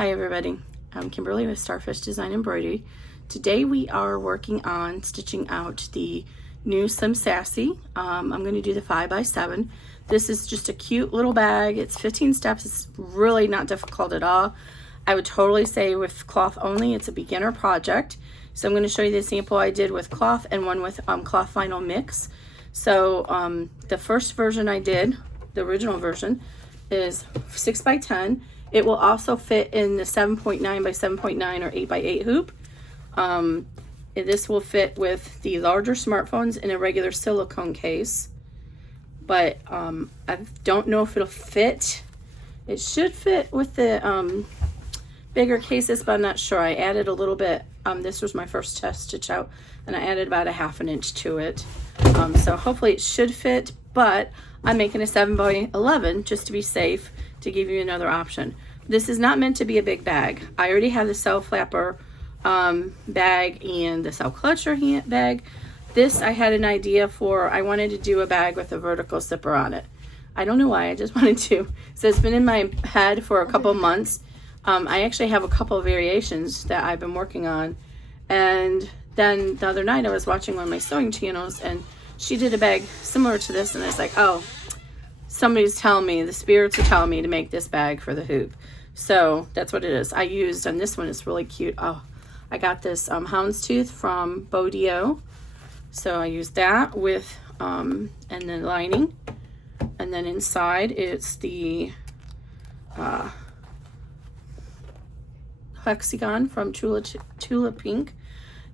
Hi everybody, I'm Kimberly with Starfish Design Embroidery. Today we are working on stitching out the new Slim Sassy. I'm going to do the 5x7. This is just a cute little bag. It's 15 steps. It's really not difficult at all. I would totally say with cloth only, it's a beginner project. So I'm going to show you the sample I did with cloth and one with cloth vinyl mix. So the first version I did, the original version, is 6x10. It will also fit in the 7.9 by 7.9 or 8x8 hoop. This will fit with the larger smartphones in a regular silicone case. But I don't know if it'll fit. It should fit with the bigger cases, but I'm not sure. I added a little bit. This was my first test stitch out, and I added about a ½ inch to it. So hopefully it should fit, but I'm making a 7x11 just to be safe, to give you another option. This is not meant to be a big bag. I already have the cell flapper bag and the cell clutcher bag. This I had an idea for. I wanted to do a bag with a vertical zipper on it. I don't know why, I just wanted to. So it's been in my head for a couple months. I actually have a couple of variations that I've been working on. And then the other night I was watching one of my sewing channels, and she did a bag similar to this, and I was like, oh, somebody's telling me, the spirits are telling me to make this bag for the hoop. So that's what it is. I used on this one, it's really cute. Oh, I got this houndstooth from Bodio. So I used that with, and then lining. And then inside it's the hexagon from Tula Pink.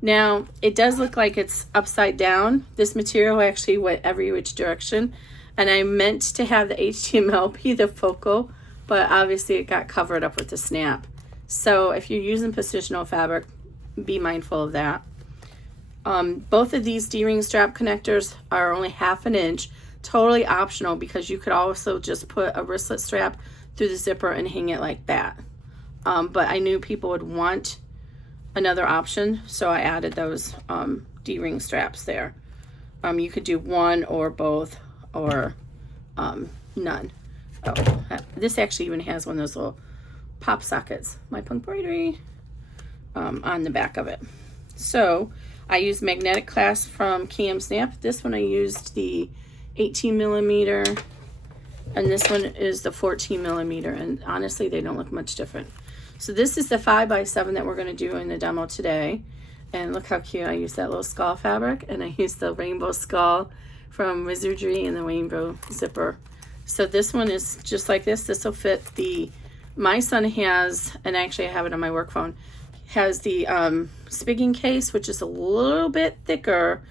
Now, it does look like it's upside down. This material actually went every which direction. And I meant to have the HTML be the focal, but obviously it got covered up with the snap. So if you're using positional fabric, be mindful of that. Both of these D-ring strap connectors are only ½ inch, totally optional, because you could also just put a wristlet strap through the zipper and hang it like that. But I knew people would want another option, so I added those D-ring straps there. You could do one or both, or none. Oh, this actually even has one of those little pop sockets, MyPunkBroidery, on the back of it. So I used magnetic clasp from Cam Snap. This one I used the 18mm, and this one is the 14mm, and honestly they don't look much different. So this is the 5x7 that we're going to do in the demo today. And look how cute. I used that little skull fabric, and I used the rainbow skull from Wizardry and the rainbow zipper. So this one is just like this. This will fit the, my son has, and actually I have it on my work phone, has the spigging case, which is a little bit thicker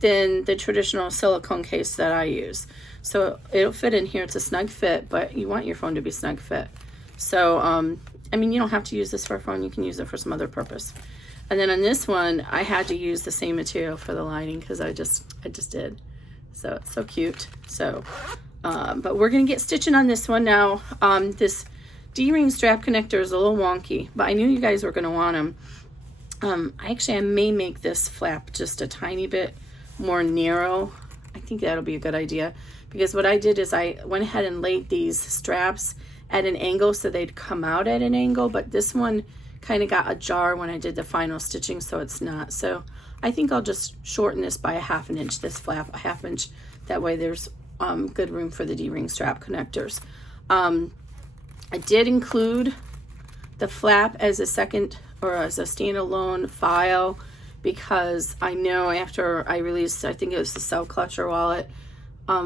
than the traditional silicone case that I use. So it'll fit in here. It's a snug fit, but you want your phone to be snug fit. So, I mean, you don't have to use this for a phone. You can use it for some other purpose. And then on this one, I had to use the same material for the lining because I just did. So it's so cute. So, but we're going to get stitching on this one now. This D-ring strap connector is a little wonky, but I knew you guys were going to want them. I may make this flap just a tiny bit more narrow. I think that'll be a good idea, because what I did is I went ahead and laid these straps at an angle so they'd come out at an angle, but this one kind of got ajar when I did the final stitching, so it's not. So I think I'll just shorten this by a ½ inch, this flap a ½ inch. That way there's good room for the D-ring strap connectors. I did include the flap as a second, or as a standalone file, because I know after I released, I think it was the cell clutcher wallet,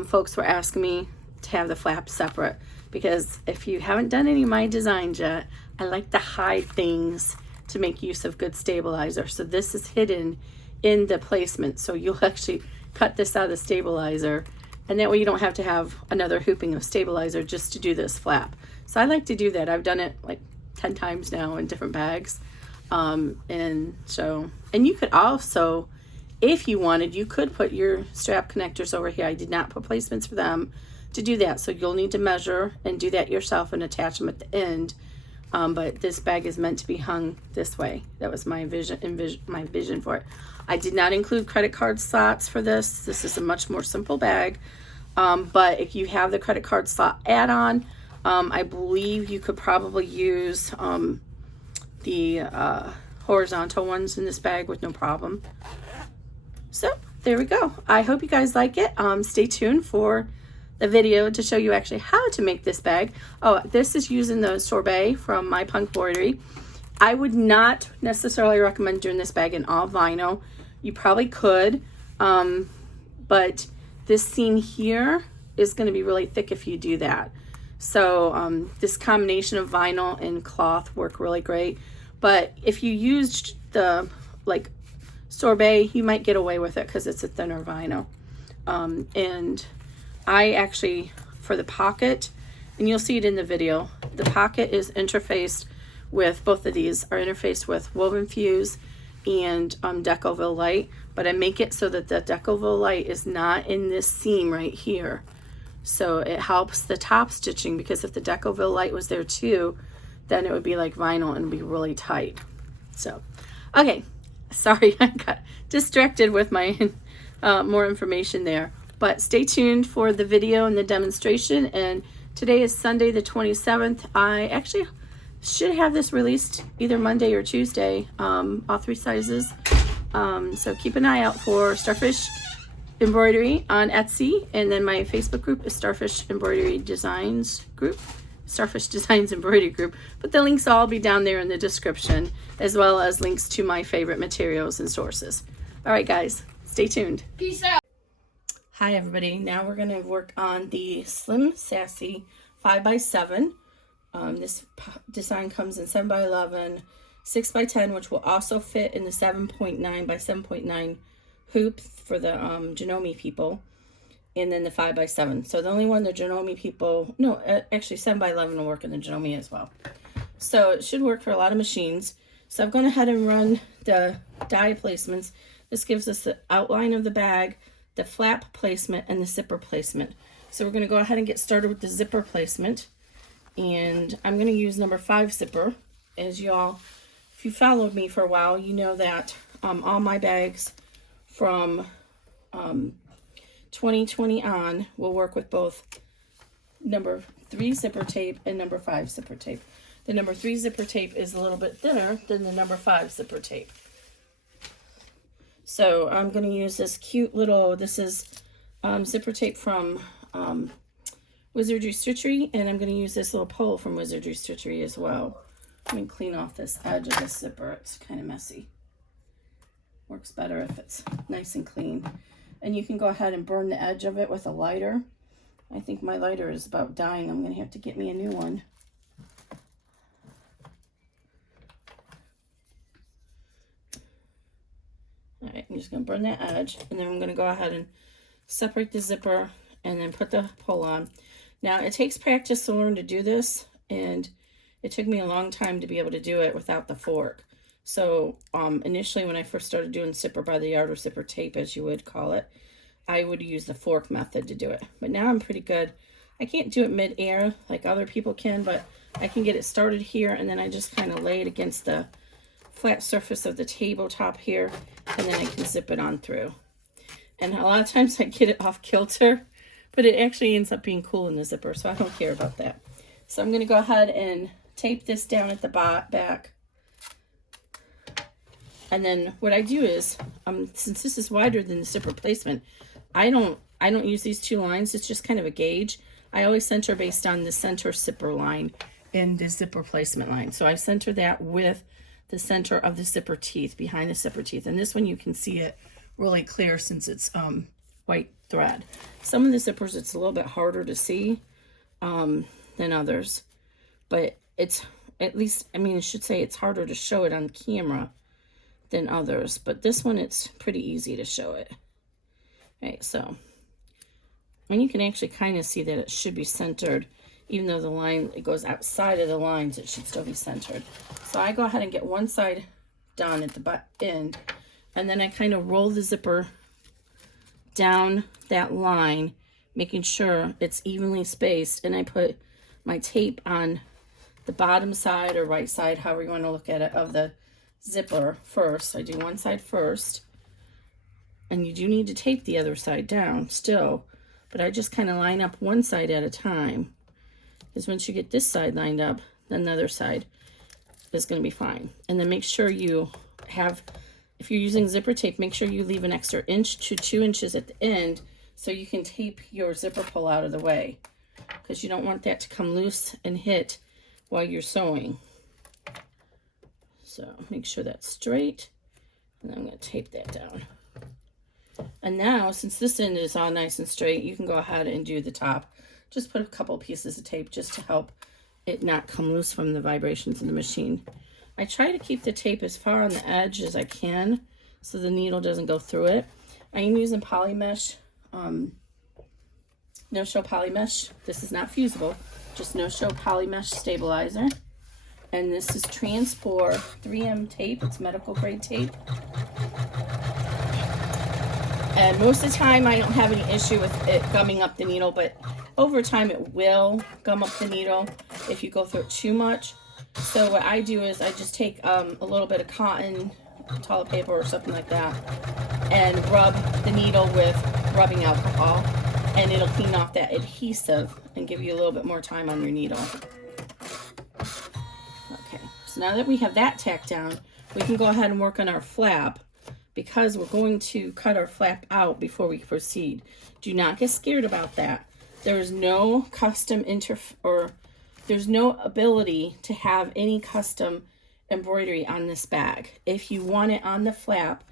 folks were asking me to have the flap separate, because if you haven't done any of my designs yet, I like to hide things to make use of good stabilizer. So this is hidden in the placement, so you'll actually cut this out of the stabilizer, and that way you don't have to have another hooping of stabilizer just to do this flap. So I like to do that. I've done it like 10 times now in different bags. And you could also, if you wanted, you could put your strap connectors over here. I did not put placements for them to do that, so you'll need to measure and do that yourself and attach them at the end. But this bag is meant to be hung this way. That was my vision for it. I did not include credit card slots for this. This is a much more simple bag. But if you have the credit card slot add-on, I believe you could probably use the horizontal ones in this bag with no problem. So there we go. I hope you guys like it. Stay tuned for the video to show you actually how to make this bag. Oh, this is using the Sorbet from MyPunkBroidery. I would not necessarily recommend doing this bag in all vinyl. You probably could, but this seam here is going to be really thick if you do that. So this combination of vinyl and cloth work really great. But if you used the like Sorbet, you might get away with it because it's a thinner vinyl. And I actually, for the pocket, and you'll see it in the video, the pocket is interfaced with, both of these are interfaced with Woven Fuse and Decoville Light, but I make it so that the Decoville Light is not in this seam right here. So it helps the top stitching, because if the Decoville Light was there too, then it would be like vinyl and be really tight. So, okay, sorry, I got distracted with my more information there. But stay tuned for the video and the demonstration. And today is Sunday the 27th. I actually should have this released either Monday or Tuesday, all 3 sizes. So keep an eye out for Starfish Embroidery on Etsy, and then my Facebook group is Starfish Embroidery Designs Group, Starfish Designs Embroidery Group. But the links will all be down there in the description, as well as links to my favorite materials and sources. All right, guys, stay tuned. Peace out. Hi, everybody. Now we're going to work on the Slim Sassy 5x7. This design comes in 7x11, 6x10, which will also fit in the 7.9 by 7.9 hoop for the Janome people, and then the 5x7. So the only one the Janome people, no, actually 7x11 will work in the Janome as well. So it should work for a lot of machines. So I've gone ahead and run the die placements. This gives us the outline of the bag, the flap placement, and the zipper placement. So we're going to go ahead and get started with the zipper placement. And I'm going to use number 5 zipper. As y'all, if you followed me for a while, you know that all my bags from 2020 on will work with both number 3 zipper tape and number 5 zipper tape. The number 3 zipper tape is a little bit thinner than the number 5 zipper tape. So I'm going to use this cute little, this is zipper tape from Wizardry Stitchery, and I'm going to use this little pole from Wizardry Stitchery as well. Let me clean off this edge of this zipper. It's kind of messy. Works better if it's nice and clean. And you can go ahead and burn the edge of it with a lighter. I think my lighter is about dying. I'm going to have to get me a new one. Alright, I'm just going to burn that edge, and then I'm going to go ahead and separate the zipper and then put the pole on. Now, it takes practice to learn to do this, and it took me a long time to be able to do it without the fork. So initially when I first started doing zipper by the yard, or zipper tape as you would call it, I would use the fork method to do it. But now I'm pretty good. I can't do it mid-air like other people can, but I can get it started here, and then I just kind of lay it against the flat surface of the tabletop here, and then I can zip it on through. And a lot of times I get it off kilter, but it actually ends up being cool in the zipper, so I don't care about that. So I'm going to go ahead and tape this down at the back. And then what I do is, since this is wider than the zipper placement, I don't use these 2 lines. It's just kind of a gauge. I always center based on the center zipper line in the zipper placement line. So I center that with the center of the zipper teeth, behind the zipper teeth. And this one you can see it really clear since it's white thread. Some of the zippers it's a little bit harder to see than others, but it's, at least, I mean, I should say it's harder to show it on camera than others, but this one it's pretty easy to show it. Okay, so, and you can actually kind of see that it should be centered, even though the line, it goes outside of the lines, it should still be centered. So I go ahead and get one side done at the end, and then I kind of roll the zipper down that line, making sure it's evenly spaced, and I put my tape on the bottom side or right side, however you want to look at it, of the zipper first. I do one side first, and you do need to tape the other side down still, but I just kind of line up one side at a time, because once you get this side lined up, then the other side. is going to be fine. And then make sure you have, if you're using zipper tape, make sure you leave an extra 1 to 2 inches at the end so you can tape your zipper pull out of the way, because you don't want that to come loose and hit while you're sewing. So make sure that's straight, and then I'm going to tape that down. And now, since this end is all nice and straight, you can go ahead and do the top. Just put a couple pieces of tape just to help it not come loose from the vibrations of the machine. I try to keep the tape as far on the edge as I can so the needle doesn't go through it. I am using poly mesh, no-show poly mesh. This is not fusible, just no-show poly mesh stabilizer. And this is Transport 3M tape. It's medical grade tape. And most of the time I don't have any issue with it gumming up the needle, but over time it will gum up the needle if you go through it too much. So what I do is I just take a little bit of cotton, toilet paper or something like that, and rub the needle with rubbing alcohol, and it'll clean off that adhesive and give you a little bit more time on your needle. Okay, so now that we have that tacked down, we can go ahead and work on our flap, because we're going to cut our flap out before we proceed. Do not get scared about that. There's no custom there's no ability to have any custom embroidery on this bag. If you want it on the flap,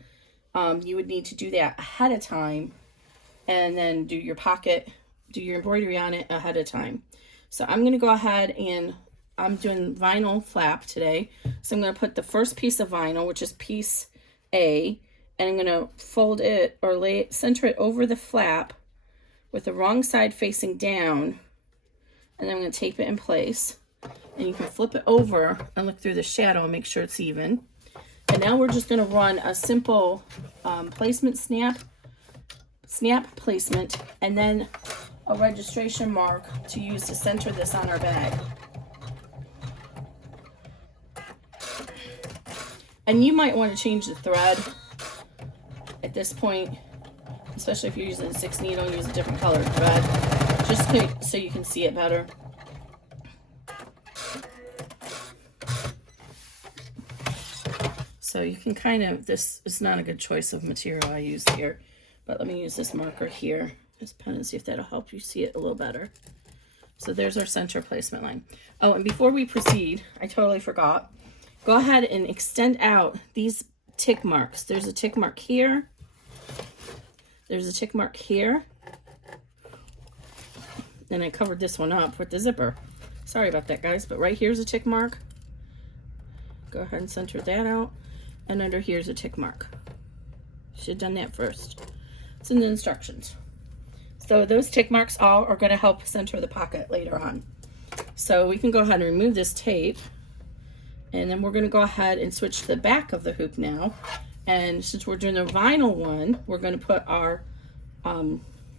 you would need to do that ahead of time, and then do your pocket, do your embroidery on it ahead of time. So I'm going to go ahead and I'm doing vinyl flap today. So I'm going to put the first piece of vinyl, which is piece A, and I'm going to fold it or center it over the flap with the wrong side facing down, and then I'm going to tape it in place. And you can flip it over and look through the shadow and make sure it's even. And now we're just going to run a simple placement snap placement, and then a registration mark to use to center this on our bag. And you might want to change the thread at this point, especially if you're using a 6 needle, use a different colored thread, just so you can see it better. So you can kind of, this is not a good choice of material I use here, but let me use this marker here, this pen, and see if that'll help you see it a little better. So there's our center placement line. Oh, and before we proceed, I totally forgot. Go ahead and extend out these tick marks. There's a tick mark here. There's a tick mark here. And I covered this one up with the zipper. Sorry about that, guys, but right here's a tick mark. Go ahead and center that out. And under here's a tick mark. Should have done that first. It's in the instructions. So those tick marks all are going to help center the pocket later on. So we can go ahead and remove this tape. And then we're going to go ahead and switch to the back of the hoop now. And since we're doing the vinyl one, we're going to put our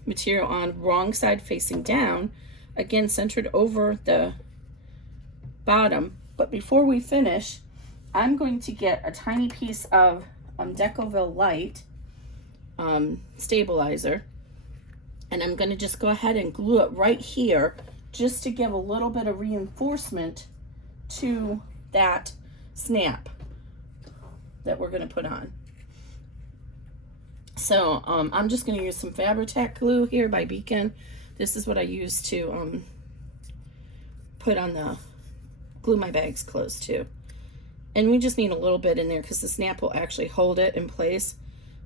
material on wrong side facing down. Again, centered over the bottom. But before we finish, I'm going to get a tiny piece of Decoville Light stabilizer. And I'm going to just go ahead and glue it right here just to give a little bit of reinforcement to that snap that we're going to put on. So I'm just going to use some Fabri-Tac glue here by Beacon. This is what I use to put on the, glue my bags closed to. And we just need a little bit in there because the snap will actually hold it in place.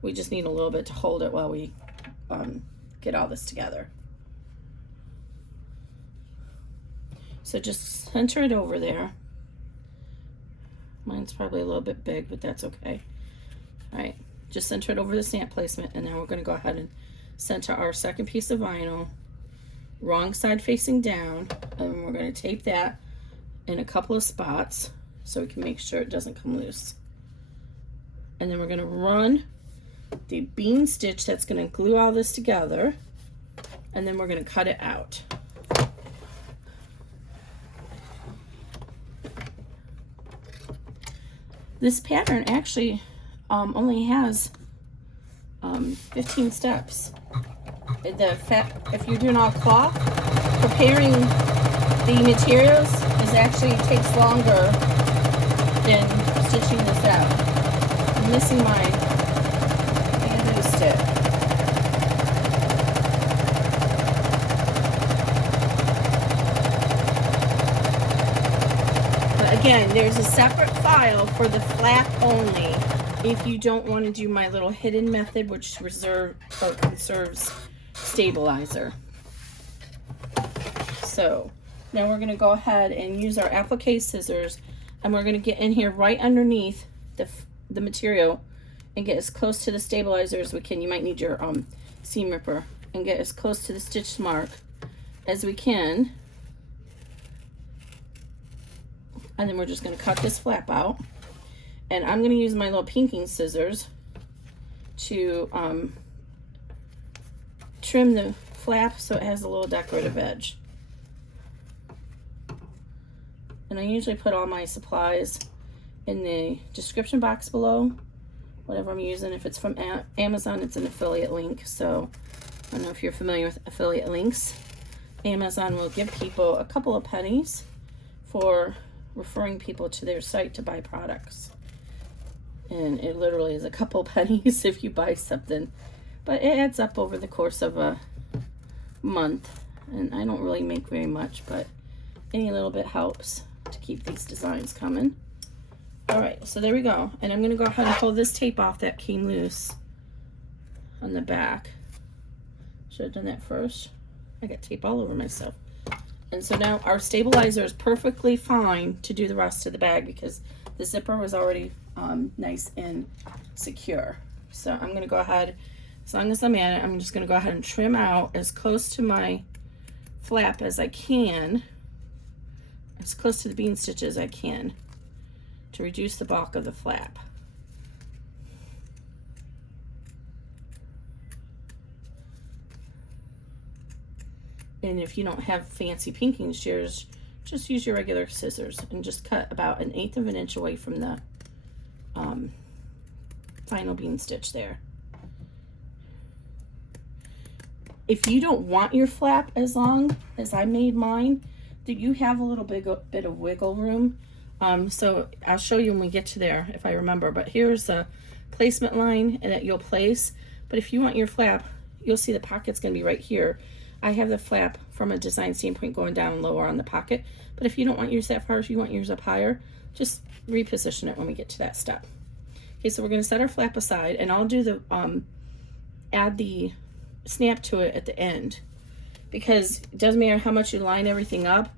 We just need a little bit to hold it while we get all this together. So just center it over there. Mine's probably a little bit big, but that's okay. All right, just center it over the snap placement, and now we're going to go ahead and center our second piece of vinyl, wrong side facing down, and we're going to tape that in a couple of spots so we can make sure it doesn't come loose. And then we're going to run the bean stitch that's going to glue all this together, and then we're going to cut it out. This pattern actually only has 15 steps. If you're doing all cloth, preparing the materials takes longer in stitching this out. I'm missing my bamboo stick. But again, there's a separate file for the flap only if you don't want to do my little hidden method, which conserves stabilizer. So now we're going to go ahead and use our applique scissors, and we're going to get in here right underneath the material and get as close to the stabilizer as we can. You might need your seam ripper, and get as close to the stitch mark as we can. And then we're just going to cut this flap out, and I'm going to use my little pinking scissors to trim the flap so it has a little decorative edge. And I usually put all my supplies in the description box below, whatever I'm using. If it's from Amazon, it's an affiliate link. So I don't know if you're familiar with affiliate links. Amazon will give people a couple of pennies for referring people to their site to buy products. And it literally is a couple pennies if you buy something. But it adds up over the course of a month. And I don't really make very much, but any little bit helps to keep these designs coming. All right, so there we go. And I'm going to go ahead and pull this tape off that came loose on the back. Should have done that first. I got tape all over myself. And so now our stabilizer is perfectly fine to do the rest of the bag because the zipper was already nice and secure. So I'm going to go ahead, as long as I'm at it, I'm just going to go ahead and trim out as close to my flap as I can, as close to the bean stitch as I can, to reduce the bulk of the flap. And if you don't have fancy pinking shears, just use your regular scissors and just cut about 1/8 of an inch away from the final bean stitch there. If you don't want your flap as long as I made mine, you have a little bit of wiggle room. So I'll show you when we get to there if I remember, but here's a placement line that you'll place. But if you want your flap, you'll see the pocket's going to be right here. I have the flap from a design standpoint going down lower on the pocket, but if you don't want yours that far, if you want yours up higher, just reposition it when we get to that step. Okay, so we're going to set our flap aside, and I'll do the add the snap to it at the end, because it doesn't matter how much you line everything up,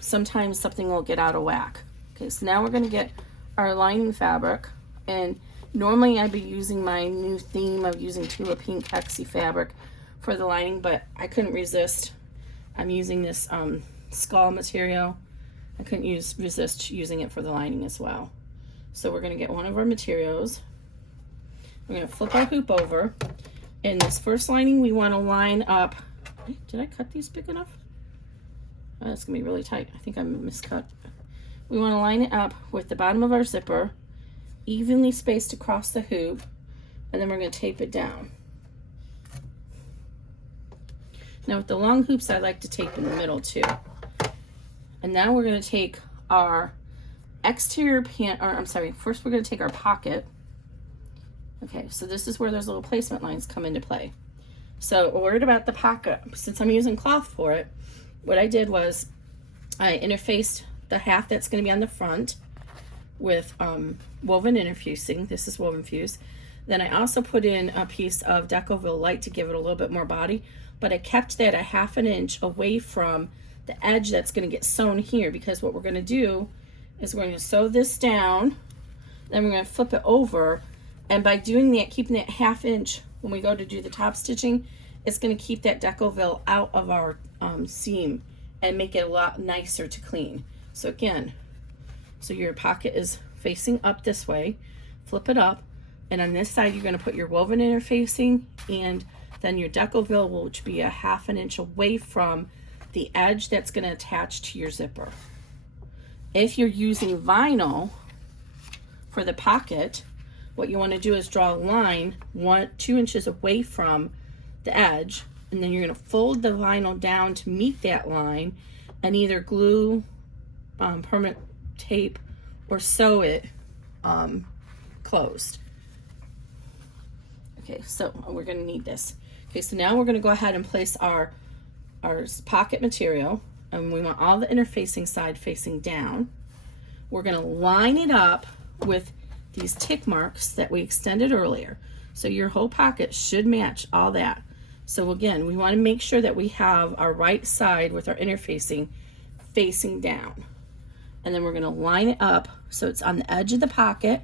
sometimes something will get out of whack. Okay, so now we're going to get our lining fabric, and normally I'd be using my new theme of using Tula Pink Hexy fabric for the lining, but I couldn't resist. I'm using this skull material. I couldn't resist using it for the lining as well. So we're going to get one of our materials. We're going to flip our hoop over. In this first lining, we want to line up. Did I cut these big enough? Oh, that's going to be really tight. I think I miscut. We want to line it up with the bottom of our zipper, evenly spaced across the hoop, and then we're going to tape it down. Now with the long hoops, I like to tape in the middle too. And now we're going to take our exterior first we're going to take our pocket. Okay, so this is where those little placement lines come into play. So a word about the pocket. Since I'm using cloth for it, what I did was I interfaced the half that's going to be on the front with woven interfusing. This is woven fuse. Then I also put in a piece of Decoville Light to give it a little bit more body, but I kept that 1/2 inch away from the edge that's going to get sewn here, because what we're going to do is we're going to sew this down, then we're going to flip it over, and by doing that, keeping that 1/2 inch when we go to do the top stitching, it's going to keep that Decoville out of our seam and make it a lot nicer to clean. So again, so your pocket is facing up this way, flip it up, and on this side you're going to put your woven interfacing, and then your Decoville will be 1/2 inch away from the edge that's going to attach to your zipper. If you're using vinyl for the pocket, what you want to do is draw a line 2 inches away from the edge, and then you're going to fold the vinyl down to meet that line and either glue permanent tape or sew it closed. Okay, so we're going to need this. Okay, so now we're going to go ahead and place our pocket material, and we want all the interfacing side facing down. We're going to line it up with these tick marks that we extended earlier. So your whole pocket should match all that. So again, we want to make sure that we have our right side with our interfacing facing down. And then we're going to line it up so it's on the edge of the pocket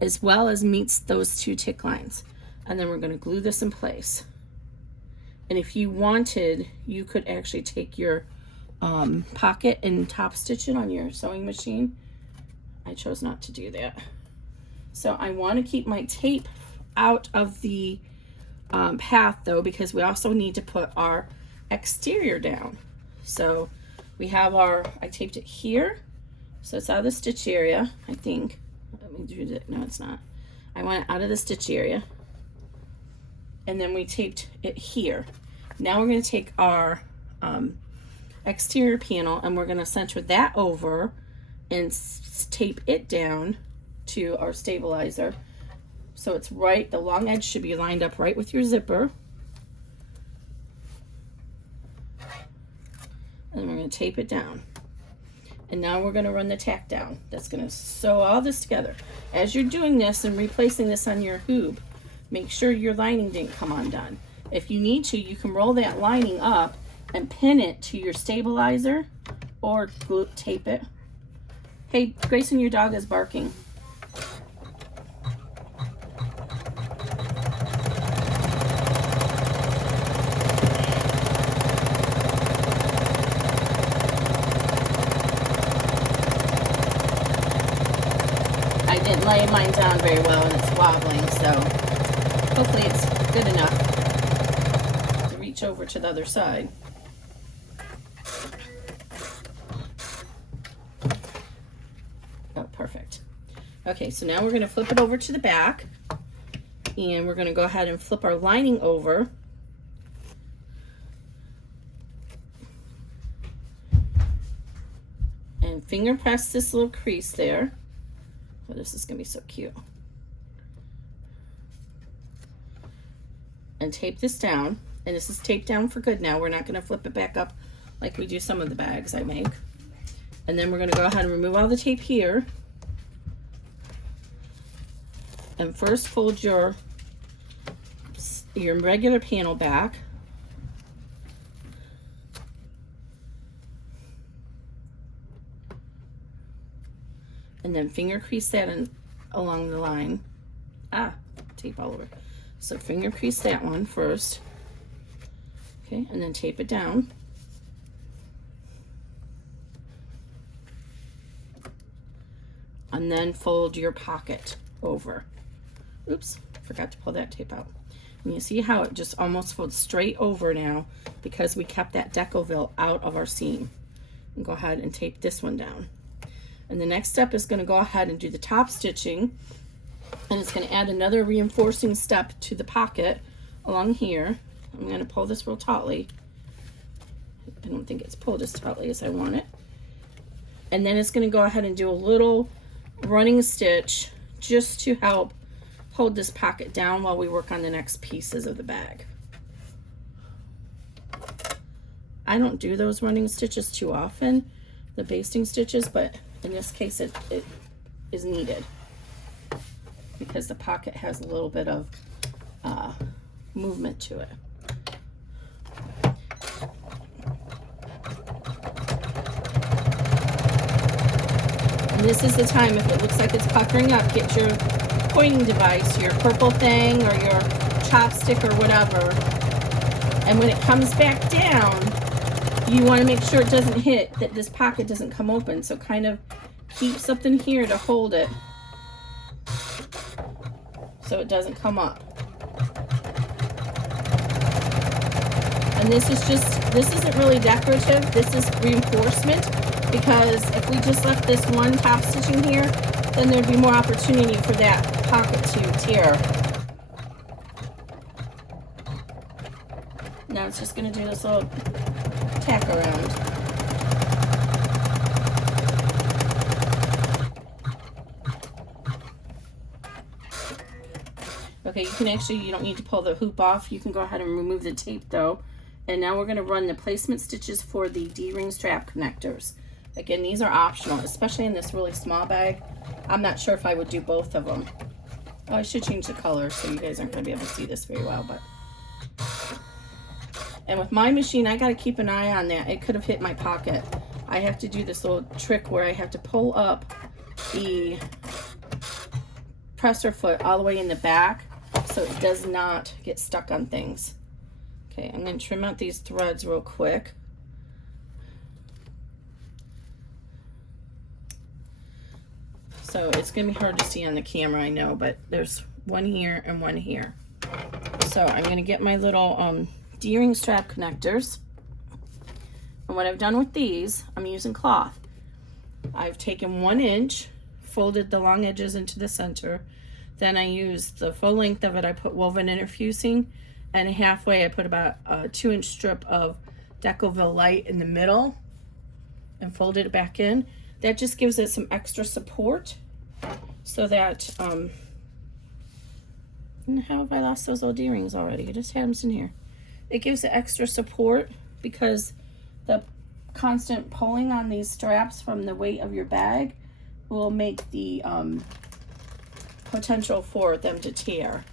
as well as meets those two tick lines. And then we're going to glue this in place. And if you wanted, you could actually take your pocket and top stitch it on your sewing machine. I chose not to do that. So I want to keep my tape out of the path though, because we also need to put our exterior down. So we have I taped it here. So it's out of the stitch area, I think. Let me do that. No, it's not. I want it out of the stitch area. And then we taped it here. Now we're going to take our exterior panel and we're going to center that over and tape it down to our stabilizer. So it's right, the long edge should be lined up right with your zipper. And we're going to tape it down. And now we're going to run the tack down. That's going to sew all this together. As you're doing this and replacing this on your hoop, make sure your lining didn't come undone. If you need to, you can roll that lining up and pin it to your stabilizer or glue, tape it. Hey, Grayson, your dog is barking. I didn't lay mine down very well and it's wobbling, so hopefully it's good enough to reach over to the other side. Oh, perfect. Okay, so now we're going to flip it over to the back and we're going to go ahead and flip our lining over. And finger press this little crease there. Oh, this is going to be so cute. And tape this down. And this is taped down for good now. We're not going to flip it back up like we do some of the bags I make. And then we're going to go ahead and remove all the tape here. And first fold your regular panel back. And then finger crease that along the line. Tape all over. So finger crease that one first. Okay, and then tape it down. And then fold your pocket over. Oops, forgot to pull that tape out. And you see how it just almost folds straight over now because we kept that decoville out of our seam. And go ahead and tape this one down. And the next step is going to go ahead and do the top stitching, and it's going to add another reinforcing step to the pocket along here. I'm going to pull this real tautly. I don't think it's pulled as tautly as I want it. And then it's going to go ahead and do a little running stitch just to help hold this pocket down while we work on the next pieces of the bag. I don't do those running stitches too often, the basting stitches, but in this case it is needed because the pocket has a little bit of movement to it. And this is the time, if it looks like it's puckering up, get your pointing device, your purple thing or your chopstick or whatever, and when it comes back down, you want to make sure it doesn't hit, that this pocket doesn't come open. So kind of keep something here to hold it so it doesn't come up. And this isn't really decorative, this is reinforcement, because if we just left this one top stitching here, then there'd be more opportunity for that pocket to tear. Now it's just going to do this little tack around. Okay, you can actually, you don't need to pull the hoop off. You can go ahead and remove the tape though. And now we're going to run the placement stitches for the D-ring strap connectors. Again, these are optional, especially in this really small bag. I'm not sure if I would do both of them. Oh, I should change the color so you guys aren't going to be able to see this very well. But and with my machine, I got to keep an eye on that. It could have hit my pocket. I have to do this little trick where I have to pull up the presser foot all the way in the back so it does not get stuck on things. Okay, I'm going to trim out these threads real quick. So it's going to be hard to see on the camera, I know, but there's one here and one here. So I'm going to get my little D-ring strap connectors. And what I've done with these, I'm using cloth. I've taken 1 inch, folded the long edges into the center. Then I used the full length of it. I put woven interfusing, and halfway I put about a 2-inch strip of Decoville Light in the middle and folded it back in. That just gives it some extra support so that, how have I lost those old D-rings already? I just had them in here. It gives it extra support because the constant pulling on these straps from the weight of your bag will make the potential for them to tear.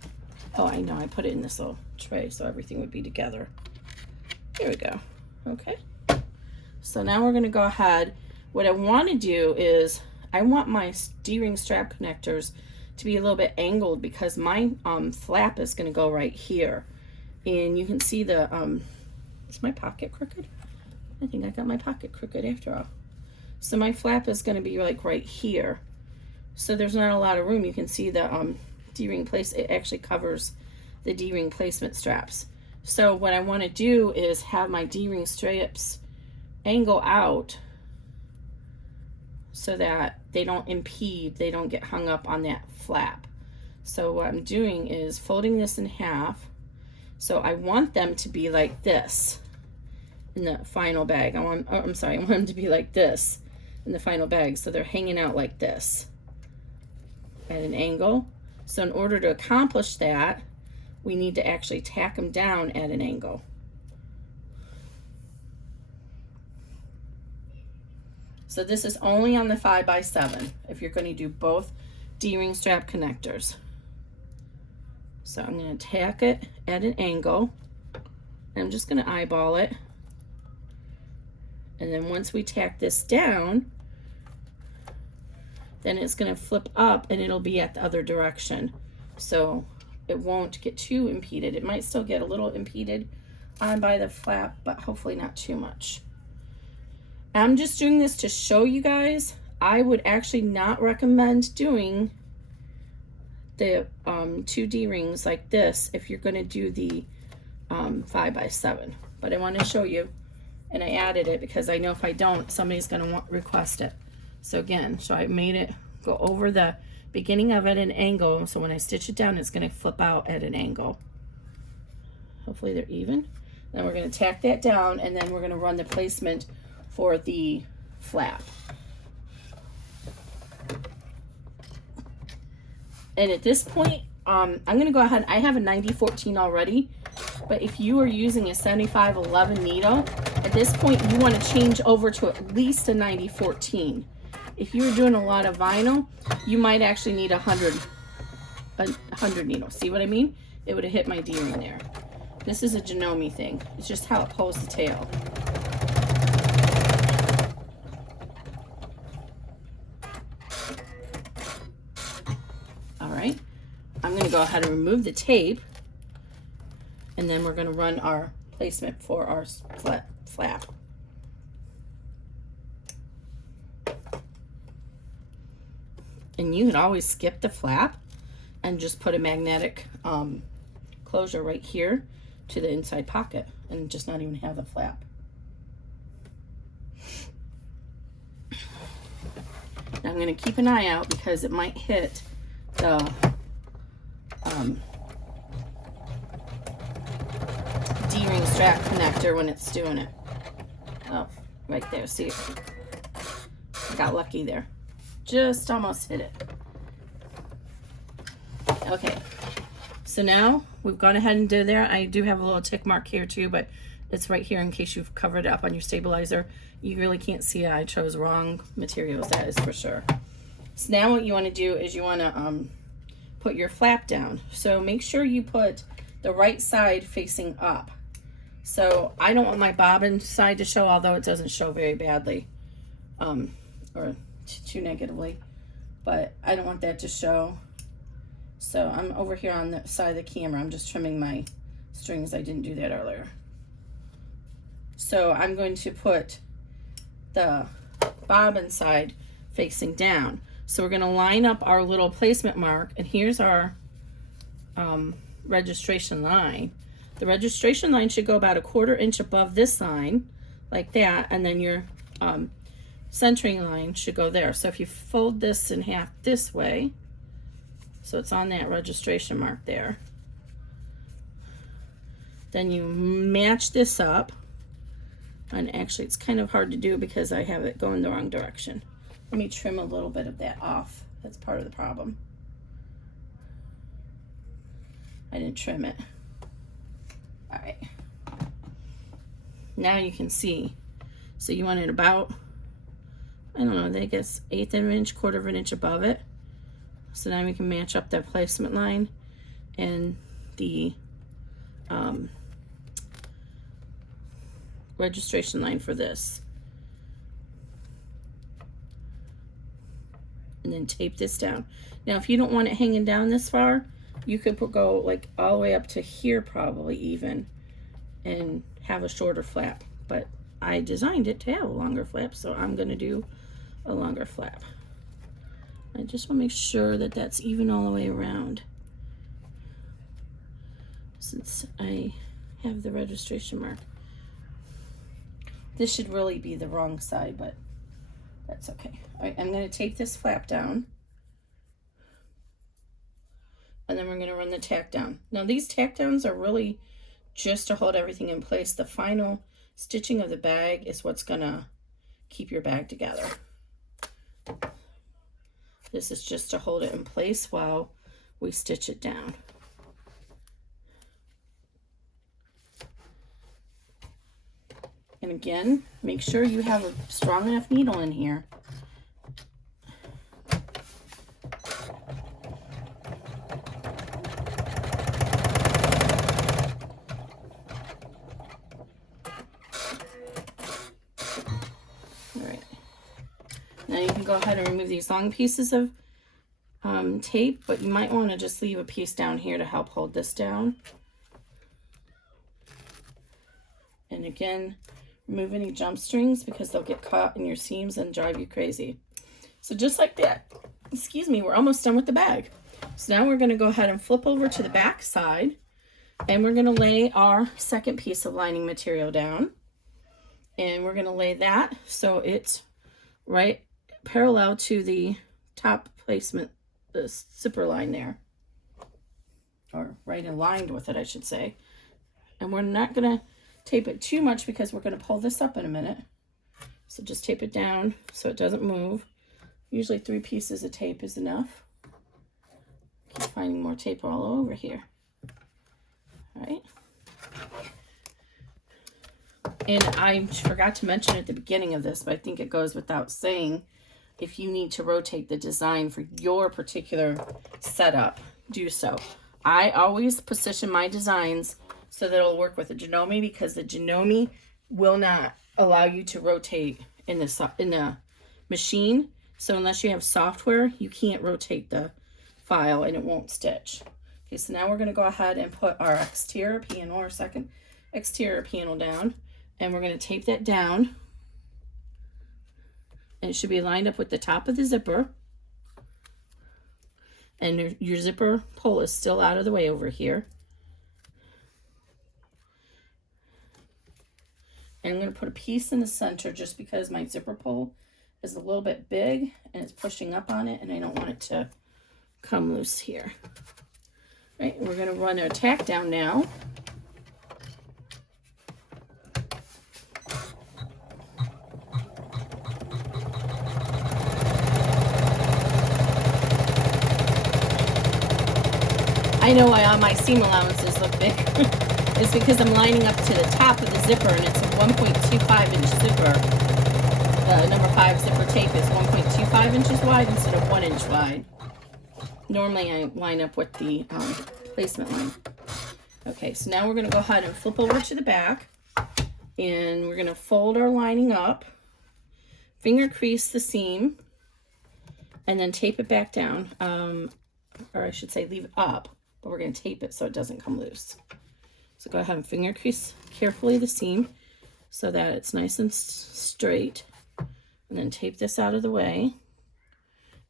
Oh, I know, I put it in this little tray so everything would be together. Here we go. Okay. So now we're gonna go ahead. What I want to do is I want my D-ring strap connectors to be a little bit angled because my flap is going to go right here. And you can see the, is my pocket crooked? I think I got my pocket crooked after all. So my flap is going to be like right here. So there's not a lot of room. You can see the D-ring place, it actually covers the D-ring placement straps. So what I want to do is have my D-ring straps angle out so that they don't impede, they don't get hung up on that flap. So what I'm doing is folding this in half. So I want them to be like this in the final bag. I want them to be like this in the final bag. So they're hanging out like this at an angle. So in order to accomplish that, we need to actually tack them down at an angle. So this is only on the 5x7 if you're going to do both D-ring strap connectors. So I'm going to tack it at an angle. And I'm just going to eyeball it. And then once we tack this down, then it's going to flip up and it'll be at the other direction. So it won't get too impeded. It might still get a little impeded on by the flap, but hopefully not too much. I'm just doing this to show you guys. I would actually not recommend doing the 2 D-rings like this if you're going to do the 5x7. But I want to show you, and I added it because I know if I don't, somebody's going to request it. So again, so I made it go over the beginning of it at an angle, so when I stitch it down, it's going to flip out at an angle. Hopefully they're even. Then we're going to tack that down, and then we're going to run the placement for the flap. And at this point, I'm going to go ahead. I have a 90-14 already, but if you are using a 75-11 needle, at this point you want to change over to at least a 90-14. If you're doing a lot of vinyl, you might actually need a 100 needle. See what I mean? It would have hit my D-ring there. This is a Janome thing. It's just how it pulls the tail. Alright, I'm going to go ahead and remove the tape, and then we're going to run our placement for our flap. And you could always skip the flap and just put a magnetic closure right here to the inside pocket and just not even have the flap. Now I'm going to keep an eye out because it might hit the D-ring strap connector when it's doing it. Oh, right there. See, I got lucky there. Just almost hit it. Okay, So now we've gone ahead and did there. I do have a little tick mark here too, but it's right here in case you've covered it up on your stabilizer. You really can't see it. I chose wrong materials, that is for sure. So now what you want to do is you want to put your flap down. So make sure you put the right side facing up. So I don't want my bobbin side to show, although it doesn't show very badly or too negatively, but I don't want that to show. So I'm over here on the side of the camera. I'm just trimming my strings. I didn't do that earlier. So I'm going to put the bobbin side facing down. So we're going to line up our little placement mark, and here's our registration line. The registration line should go about 1/4 inch above this line, like that, and then your centering line should go there. So if you fold this in half this way, so it's on that registration mark there, then you match this up. And actually it's kind of hard to do because I have it going the wrong direction. Let me trim a little bit of that off. That's part of the problem. I didn't trim it. All right. Now you can see. So you want it about, I don't know, I guess 1/8 of an inch, 1/4 of an inch above it. So now we can match up that placement line and the registration line for this. And then tape this down. Now if you don't want it hanging down this far, you could go like all the way up to here probably even and have a shorter flap, but I designed it to have a longer flap, so I'm going to do a longer flap. I just want to make sure that that's even all the way around, since I have the registration mark. This should really be the wrong side, but that's okay. All right, I'm going to tape this flap down, and then we're going to run the tack down. Now these tack downs are really just to hold everything in place. The final stitching of the bag is what's going to keep your bag together. This is just to hold it in place while we stitch it down. And again, make sure you have a strong enough needle in here. All right. Now you can go ahead and remove these long pieces of tape, but you might want to just leave a piece down here to help hold this down. And again, remove any jump strings because they'll get caught in your seams and drive you crazy. So just like that, excuse me, we're almost done with the bag. So now we're going to go ahead and flip over to the back side, and we're going to lay our second piece of lining material down, and we're going to lay that so it's right parallel to the top placement, the zipper line there, or right aligned with it, I should say. And we're not going to tape it too much because we're going to pull this up in a minute. So just tape it down so it doesn't move. Usually 3 pieces of tape is enough. Keep finding more tape all over here. All right. And I forgot to mention at the beginning of this, but I think it goes without saying, if you need to rotate the design for your particular setup, do so. I always position my designs so that it'll work with the Janome, because the Janome will not allow you to rotate in the machine. So unless you have software, you can't rotate the file and it won't stitch. Okay, so now we're going to go ahead and put our exterior panel, our second exterior panel down, and we're going to tape that down. And it should be lined up with the top of the zipper. And your zipper pull is still out of the way over here. And I'm going to put a piece in the center just because my zipper pull is a little bit big and it's pushing up on it, and I don't want it to come loose here. Right, we're going to run our tack down now. I know why all my seam allowances look big. It's because I'm lining up to the top of the zipper, and it's a 1.25 inch zipper. The number 5 zipper tape is 1.25 inches wide instead of 1 inch wide. Normally I line up with the placement line. Okay, so now we're going to go ahead and flip over to the back, and we're going to fold our lining up, finger crease the seam, and then tape it back down, or I should say leave it up, but we're going to tape it so it doesn't come loose. So go ahead and finger crease carefully the seam so that it's nice and straight, and then tape this out of the way.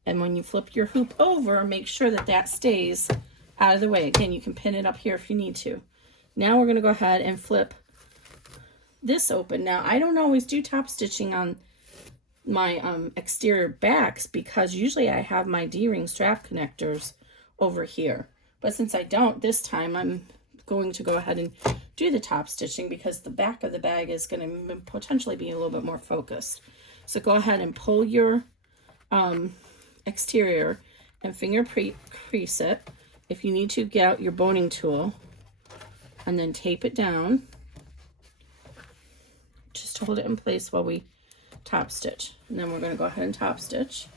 And when you flip your hoop over, make sure that that stays out of the way. Again, you can pin it up here if you need to. Now we're going to go ahead and flip this open. Now, I don't always do top stitching on my exterior backs because usually I have my D-ring strap connectors over here. But since I don't this time, I'm going to go ahead and do the top stitching because the back of the bag is going to potentially be a little bit more focused. So go ahead and pull your exterior and finger crease it. If you need to, get out your boning tool and then tape it down just to hold it in place while we top stitch. And then we're going to go ahead and top stitch.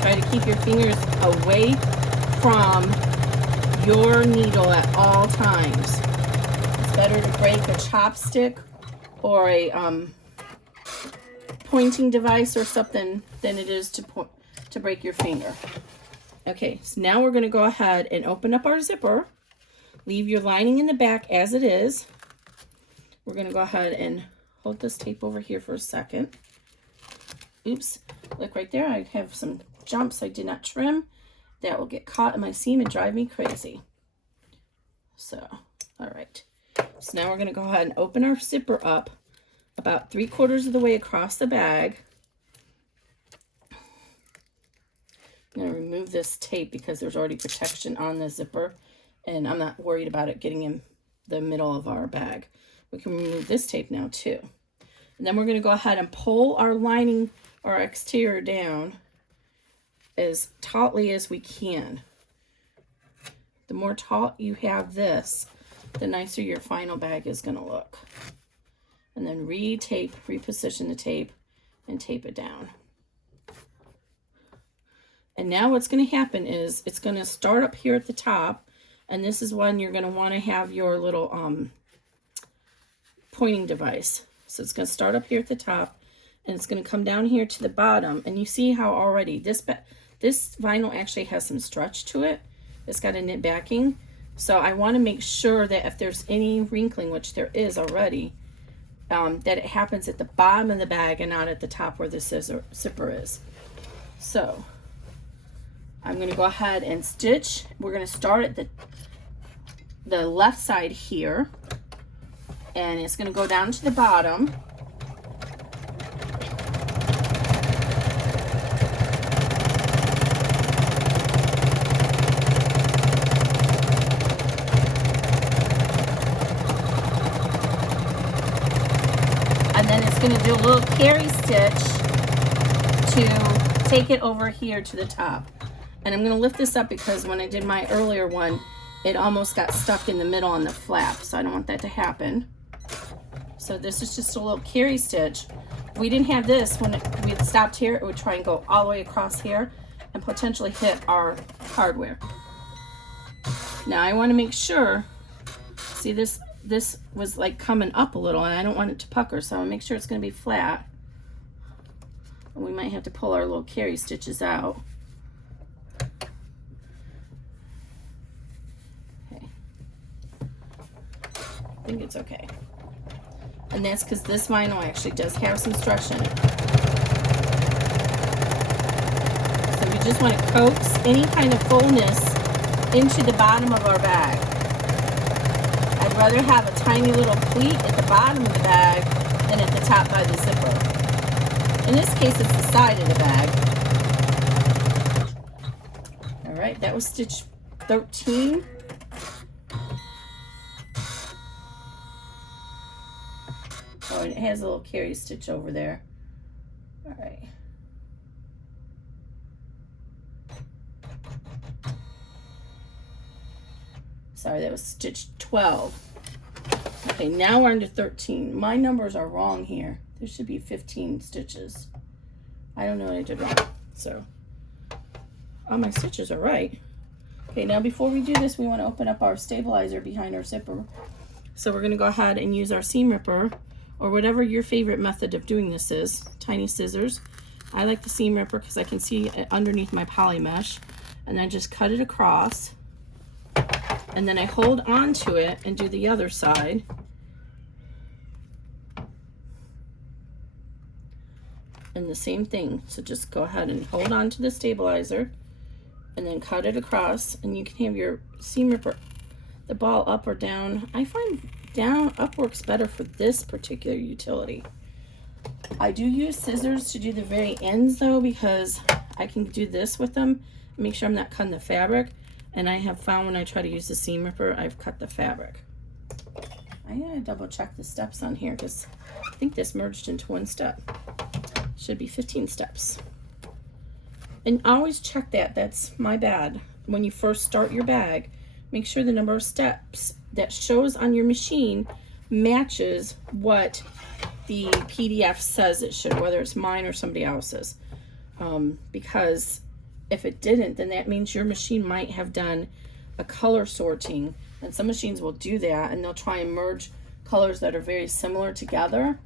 Try to keep your fingers away from your needle at all times. It's better to break a chopstick or a pointing device or something than it is to break your finger. Okay, so now we're going to go ahead and open up our zipper. Leave your lining in the back as it is. We're going to go ahead and hold this tape over here for a second. Oops, look right there. I have some jumps I did not trim. That will get caught in my seam and drive me crazy. So, all right. So now we're going to go ahead and open our zipper up about 3/4 of the way across the bag. I'm going to remove this tape because there's already protection on the zipper, and I'm not worried about it getting in the middle of our bag. We can remove this tape now too. And then we're going to go ahead and pull our lining or exterior down as tautly as we can. The more taut you have this, the nicer your final bag is going to look. And then re-tape, reposition the tape, and tape it down. And now what's going to happen is it's going to start up here at the top, and this is when you're going to want to have your little pointing device. So it's going to start up here at the top, and it's going to come down here to the bottom. And you see how already this vinyl actually has some stretch to it. It's got a knit backing. So I want to make sure that if there's any wrinkling, which there is already, that it happens at the bottom of the bag and not at the top where the zipper is. So I'm going to go ahead and stitch. We're going to start at the left side here, and it's going to go down to the bottom. Going to do a little carry stitch to take it over here to the top. And I'm going to lift this up because when I did my earlier one, it almost got stuck in the middle on the flap, so I don't want that to happen. So this is just a little carry stitch. If we didn't have this, when we had stopped here, it would try and go all the way across here and potentially hit our hardware. Now I want to make sure, see this was like coming up a little, and I don't want it to pucker, so I'll make sure it's going to be flat. And we might have to pull our little carry stitches out. Okay. I think it's okay. And that's because this vinyl actually does have some stretch in it. So we just want to coax any kind of fullness into the bottom of our bag. I'd rather have a tiny little pleat at the bottom of the bag than at the top by the zipper. In this case, it's the side of the bag. All right, that was stitch 13. Oh, and it has a little carry stitch over there. All right. Sorry, that was stitch 12. Okay, now we're into 13. My numbers are wrong here. There should be 15 stitches. I don't know what I did wrong. So, all my stitches are right. Okay, now before we do this, we want to open up our stabilizer behind our zipper. So we're going to go ahead and use our seam ripper, or whatever your favorite method of doing this is. Tiny scissors. I like the seam ripper because I can see it underneath my poly mesh. And I just cut it across. And then I hold on to it and do the other side. And the same thing. So just go ahead and hold on to the stabilizer and then cut it across, and you can have your seam ripper, the ball up or down. I find up works better for this particular utility. I do use scissors to do the very ends though, because I can do this with them, make sure I'm not cutting the fabric. And I have found when I try to use the seam ripper, I've cut the fabric. I gotta double check the steps on here because I think this merged into one step. Should be 15 steps. And always check that. That's my bad. When you first start your bag, make sure the number of steps that shows on your machine matches what the PDF says it should, whether it's mine or somebody else's. Because if it didn't, then that means your machine might have done a color sorting. And some machines will do that, and they'll try and merge colors that are very similar together.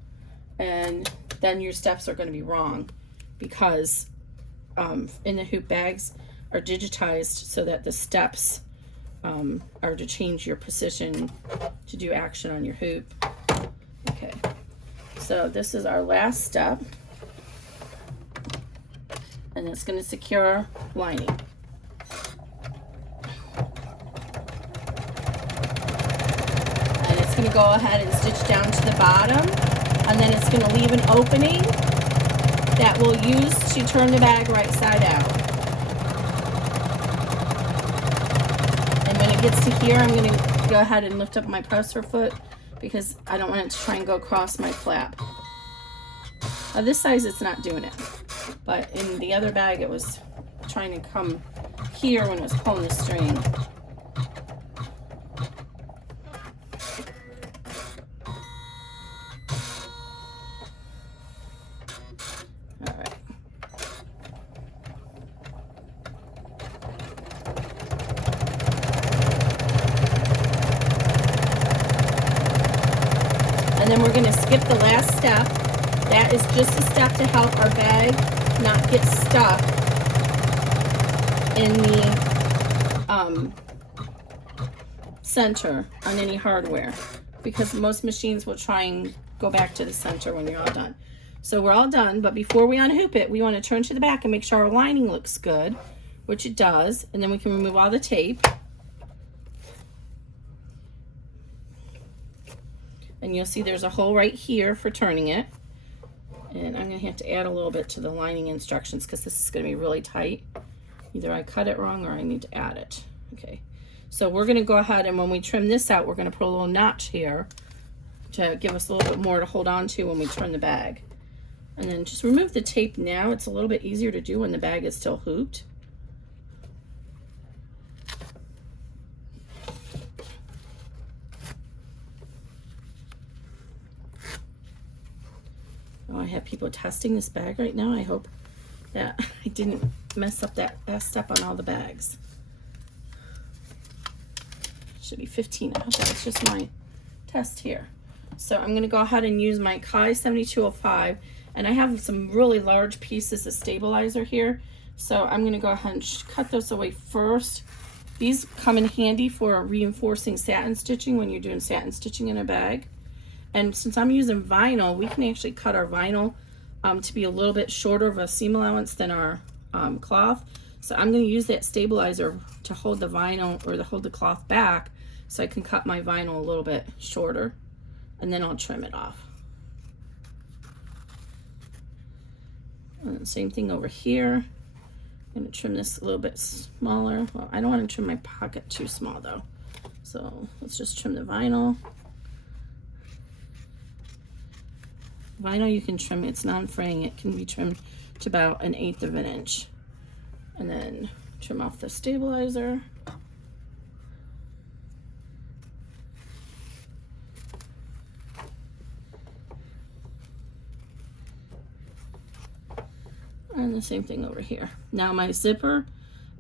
And then your steps are going to be wrong, because in the hoop bags are digitized so that the steps are to change your position to do action on your hoop. Okay, so this is our last step, and it's going to secure our lining. And it's going to go ahead and stitch down to the bottom, and then it's going to leave an opening that we'll use to turn the bag right side out. And when it gets to here, I'm going to go ahead and lift up my presser foot because I don't want it to try and go across my flap. This size, it's not doing it. But in the other bag, it was trying to come here when it was pulling the string. And then we're going to skip the last step. That is just a step to help our bag not get stuck in the center on any hardware, because most machines will try and go back to the center when you're all done. So we're all done, but before we unhoop it, we want to turn to the back and make sure our lining looks good, which it does, and then we can remove all the tape. And you'll see there's a hole right here for turning it. And I'm going to have to add a little bit to the lining instructions because this is going to be really tight. Either I cut it wrong or I need to add it. Okay, so we're going to go ahead, and when we trim this out, we're going to put a little notch here to give us a little bit more to hold on to when we turn the bag. And then just remove the tape now. It's a little bit easier to do when the bag is still hooped. Oh, I have people testing this bag right now. I hope that I didn't mess up that last step on all the bags. Should be 15. I hope that's just my test here. So I'm going to go ahead and use my Kai 7205, and I have some really large pieces of stabilizer here. So I'm going to go ahead and cut those away first. These come in handy for reinforcing satin stitching when you're doing satin stitching in a bag. And since I'm using vinyl, we can actually cut our vinyl to be a little bit shorter of a seam allowance than our cloth. So I'm going to use that stabilizer to hold the vinyl, or to hold the cloth back, so I can cut my vinyl a little bit shorter, and then I'll trim it off. And same thing over here. I'm going to trim this a little bit smaller. Well, I don't want to trim my pocket too small though. So let's just trim the vinyl. Vinyl you can trim, it's non-fraying, it can be trimmed to about 1/8 of an inch. And then trim off the stabilizer. And the same thing over here. Now my zipper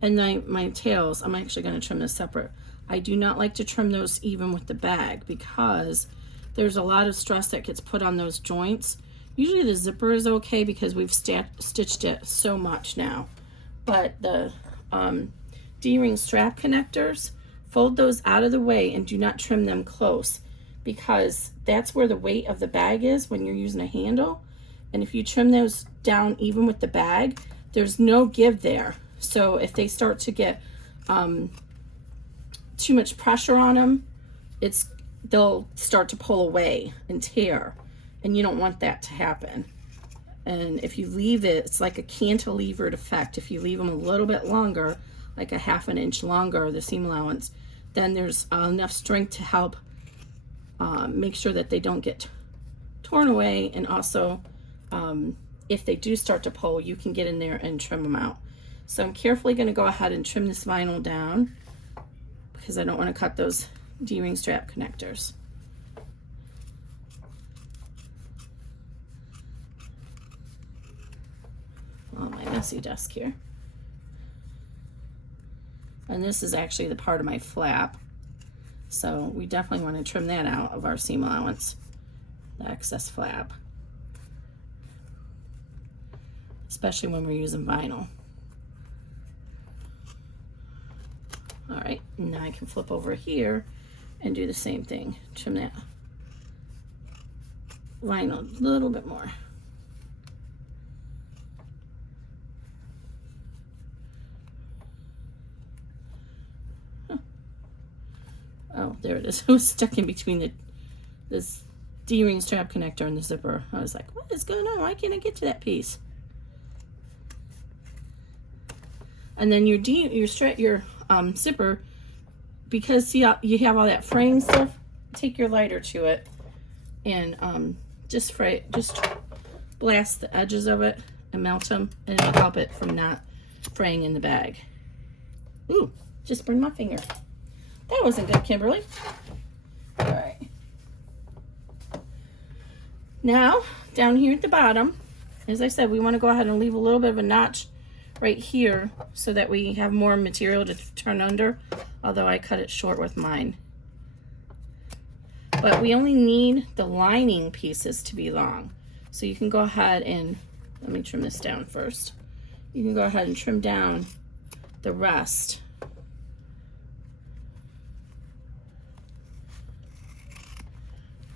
and my tails, I'm actually going to trim this separate. I do not like to trim those even with the bag because there's a lot of stress that gets put on those joints. Usually the zipper is okay because we've stitched it so much now. But the D-ring strap connectors, fold those out of the way and do not trim them close because that's where the weight of the bag is when you're using a handle. And if you trim those down even with the bag, there's no give there. So if they start to get too much pressure on them, they'll start to pull away and tear. And you don't want that to happen. And if you leave it, it's like a cantilevered effect. If you leave them a little bit longer, like a 1/2 inch longer, the seam allowance, then there's enough strength to help make sure that they don't get torn away. And also, if they do start to pull, you can get in there and trim them out. So I'm carefully going to go ahead and trim this vinyl down because I don't want to cut those D-ring strap connectors. On my messy desk here. And this is actually the part of my flap. So we definitely want to trim that out of our seam allowance, the excess flap. Especially when we're using vinyl. All right, now I can flip over here and do the same thing. Trim that vinyl a little bit more. Huh. Oh, there it is. It was stuck in between this D-ring strap connector and the zipper. I was like, what is going on? Why can't I get to that piece? And then your zipper, because you have all that fraying stuff, take your lighter to it and just blast the edges of it and melt them, and it'll help it from not fraying in the bag. Ooh, just burned my finger. That wasn't good, Kimberly. All right. Now, down here at the bottom, as I said, we want to go ahead and leave a little bit of a notch right here so that we have more material to turn under, although I cut it short with mine. But we only need the lining pieces to be long. So you can go ahead and, let me trim this down first. You can go ahead and trim down the rest.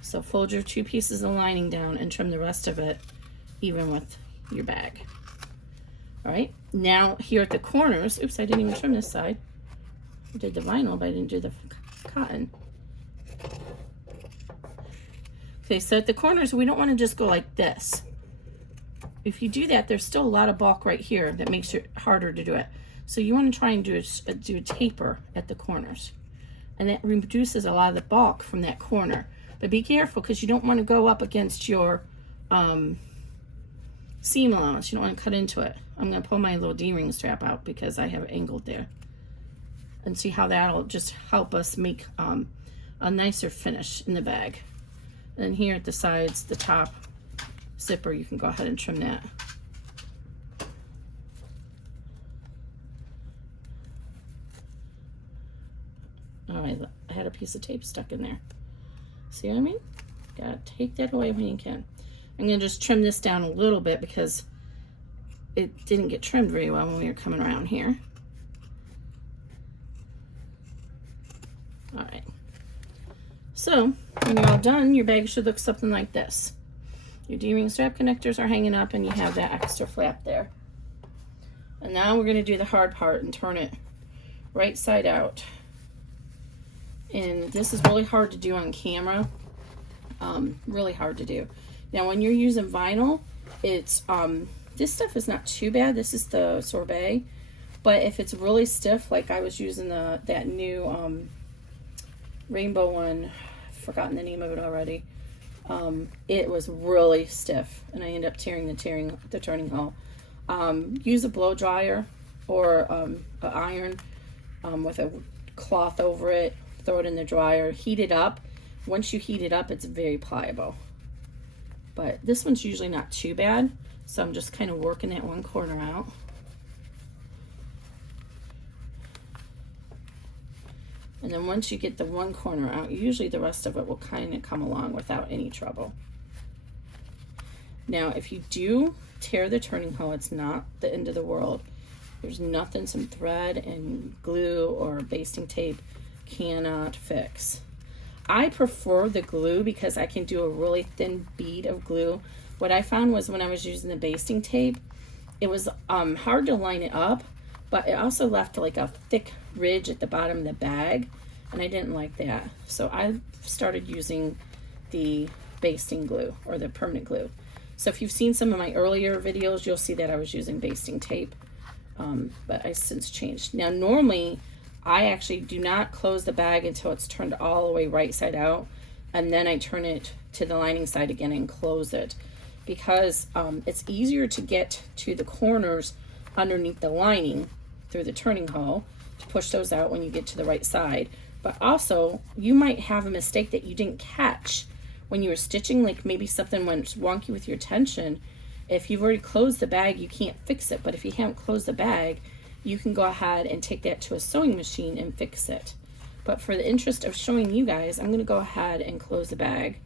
So fold your 2 pieces of lining down and trim the rest of it even with your bag. All right, now here at the corners, oops, I didn't even trim this side. I did the vinyl, but I didn't do the cotton. Okay, so at the corners, we don't want to just go like this. If you do that, there's still a lot of bulk right here that makes it harder to do it. So you want to try and do a taper at the corners. And that reduces a lot of the bulk from that corner. But be careful because you don't want to go up against your seam allowance. You don't want to cut into it. I'm going to pull my little D-ring strap out because I have it angled there. And see how that'll just help us make a nicer finish in the bag. And then here at the sides, the top zipper, you can go ahead and trim that. All right, I had a piece of tape stuck in there. See what I mean? Gotta take that away when you can. I'm gonna just trim this down a little bit because it didn't get trimmed very well when we were coming around here. All right. So when you're all done, your bag should look something like this. Your D-ring strap connectors are hanging up and you have that extra flap there. And now we're gonna do the hard part and turn it right side out. And this is really hard to do on camera. Really hard to do. Now when you're using vinyl, it's this stuff is not too bad. This is the Sorbet, but if it's really stiff, like I was using that new rainbow one, I've forgotten the name of it already. it was really stiff, and I ended up tearing the turning hole. Use a blow dryer or an iron with a cloth over it. Throw it in the dryer, heat it up. Once you heat it up, it's very pliable. But this one's usually not too bad, so I'm just kind of working that one corner out. And then once you get the one corner out, usually the rest of it will kind of come along without any trouble. Now, if you do tear the turning hole, it's not the end of the world. There's nothing some thread and glue or basting tape cannot fix. I prefer the glue because I can do a really thin bead of glue. What I found was when I was using the basting tape, it was hard to line it up, but it also left like a thick ridge at the bottom of the bag, and I didn't like that. So I started using the basting glue or the permanent glue. So if you've seen some of my earlier videos, you'll see that I was using basting tape, but I since changed. Now normally I actually do not close the bag until it's turned all the way right side out, and then I turn it to the lining side again and close it, because it's easier to get to the corners underneath the lining through the turning hole to push those out when you get to the right side. But also you might have a mistake that you didn't catch when you were stitching, like maybe something went wonky with your tension. If you've already closed the bag, you can't fix it, but if you haven't closed the bag, you can go ahead and take that to a sewing machine and fix it. But for the interest of showing you guys, I'm going to go ahead and close the bag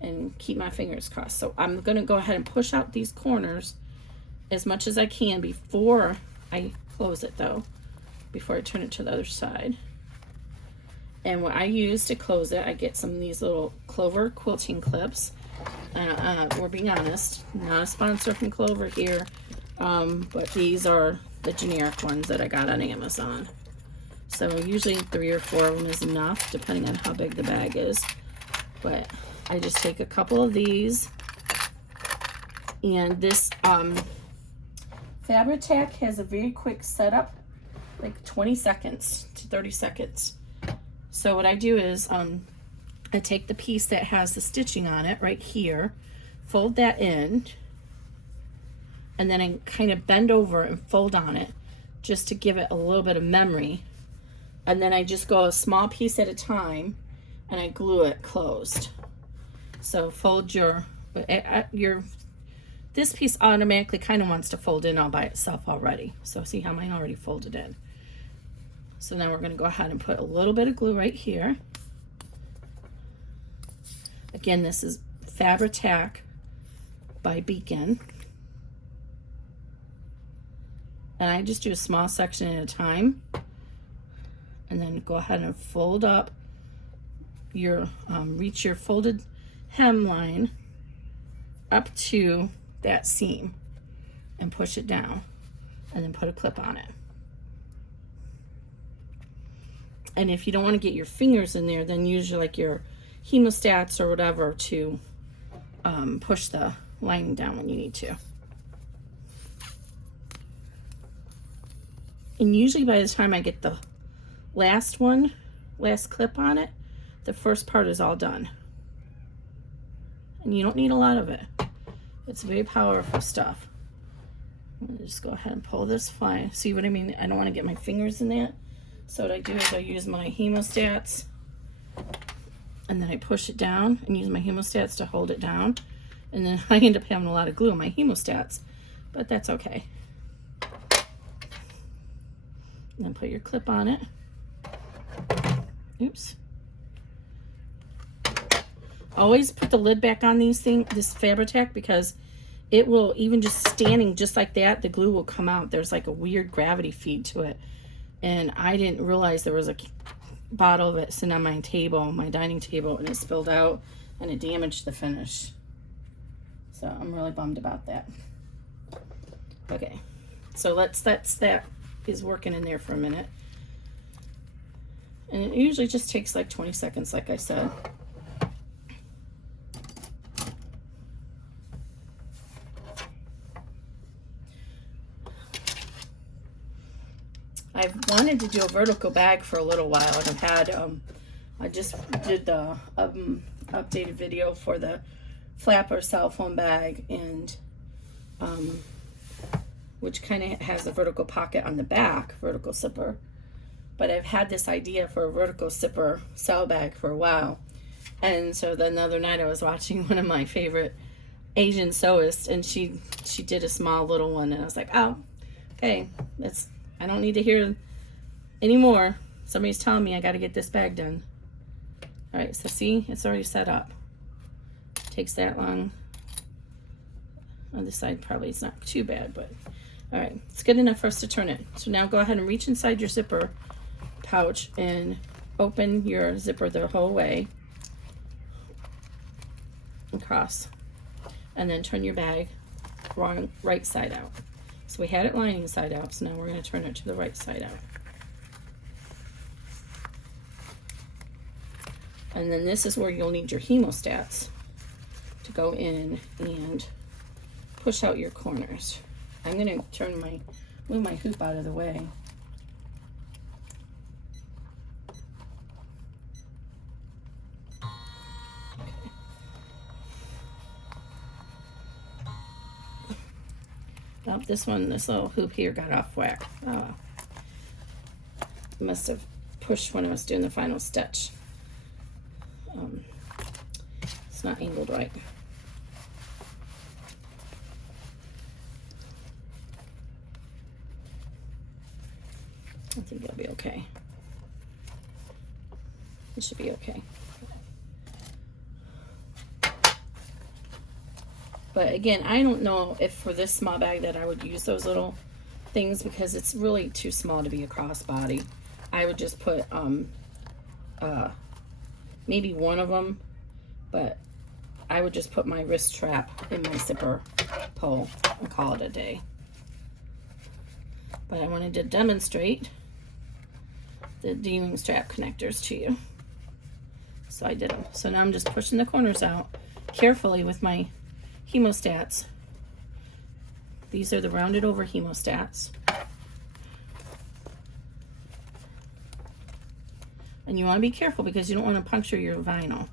and keep my fingers crossed. So I'm going to go ahead and push out these corners as much as I can before I close it, though, before I turn it to the other side. And what I use to close it, I get some of these little Clover quilting clips. We're being honest, not a sponsor from Clover here, but these are the generic ones that I got on Amazon. So usually 3 or 4 of them is enough, depending on how big the bag is. But I just take a couple of these, and this Fabri-Tac has a very quick setup, like 20 seconds to 30 seconds. So what I do is I take the piece that has the stitching on it right here, fold that in, and then I kind of bend over and fold on it just to give it a little bit of memory. And then I just go a small piece at a time and I glue it closed. So fold this piece automatically kind of wants to fold in all by itself already. So see how mine already folded in. So now we're going to go ahead and put a little bit of glue right here. Again, this is Fabri-Tac by Beacon. And I just do a small section at a time, and then go ahead and fold up your reach your folded hemline up to that seam and push it down, and then put a clip on it. And if you don't want to get your fingers in there, then use your hemostats or whatever to push the lining down when you need to. And usually by the time I get the last clip on it, the first part is all done. And you don't need a lot of it. It's very powerful stuff. I'm gonna just go ahead and pull this fly. See what I mean? I don't want to get my fingers in that. So what I do is I use my hemostats, and then I push it down and use my hemostats to hold it down. And then I end up having a lot of glue on my hemostats, but that's okay. And then put your clip on it. Oops. Always put the lid back on this Fabri-Tac, because it will, even just standing just like that, the glue will come out. There's like a weird gravity feed to it. And I didn't realize there was a bottle of it sitting on my table, my dining table, and it spilled out and it damaged the finish. So I'm really bummed about that. Okay, so that is working in there for a minute. And it usually just takes like 20 seconds, like I said. I've wanted to do a vertical bag for a little while, and I've had, I just did the updated video for the flapper cell phone bag, and which kind of has a vertical pocket on the back, vertical zipper. But I've had this idea for a vertical zipper cell bag for a while. And so then the other night I was watching one of my favorite Asian sewists, and she did a small little one, and I was like, oh, okay, I don't need to hear anymore. Somebody's telling me I got to get this bag done. All right, so see, it's already set up. Takes that long. On this side, probably it's not too bad, but all right, it's good enough for us to turn it. So now go ahead and reach inside your zipper pouch and open your zipper the whole way across, and then turn your bag right side out. So we had it lining side out, so now we're going to turn it to the right side out. And then this is where you'll need your hemostats to go in and push out your corners. I'm going to move my hoop out of the way. Oh, this little hoop here got off whack. Oh, must have pushed when I was doing the final stitch. It's not angled right. I think it'll be okay. It should be okay. But again, I don't know if for this small bag that I would use those little things, because it's really too small to be a crossbody. I would just put maybe one of them, but I would just put my wrist strap in my zipper pull and call it a day. But I wanted to demonstrate the D-ring strap connectors to you, so I did them. So now I'm just pushing the corners out carefully with my hemostats. These are the rounded over hemostats. And you want to be careful because you don't want to puncture your vinyl.